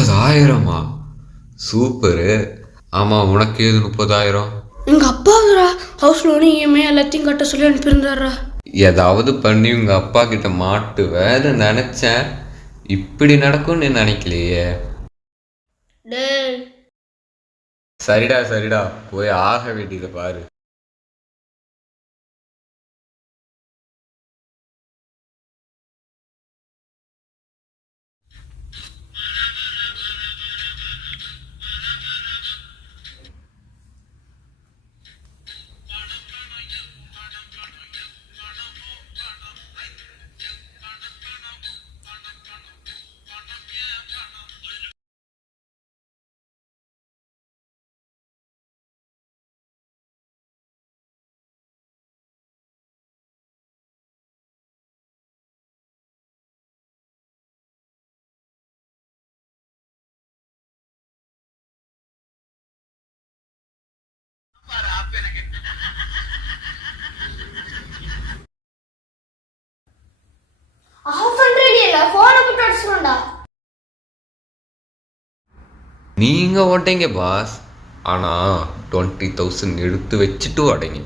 30,000? Super. ஆமாம், உனக்கு ஏது 30,000? எங்கள் அப்பாவுரா ஹவுஸ் லோனு இஎம்ஐ எல்லாத்தையும் கட்ட சொல்லி அனுப்பியிருந்தாரா. ஏதாவது பண்ணி உங்கள் அப்பா கிட்ட மாட்டுவேன்னு நினச்சேன். இப்படி நடக்கும்னு நினைக்கலையே. டேய் சரிடா சரிடா, போய் ஆக வேண்டியதை பாரு. ஆஃப் பண்ணுறேன் இல்லை ஃபோனை போட்டு அடிச்சிடும்டா. நீங்கள் ஓட்டைங்க பாஸ், ஆனால் 20,000 எடுத்து வச்சுட்டு அடைங்க.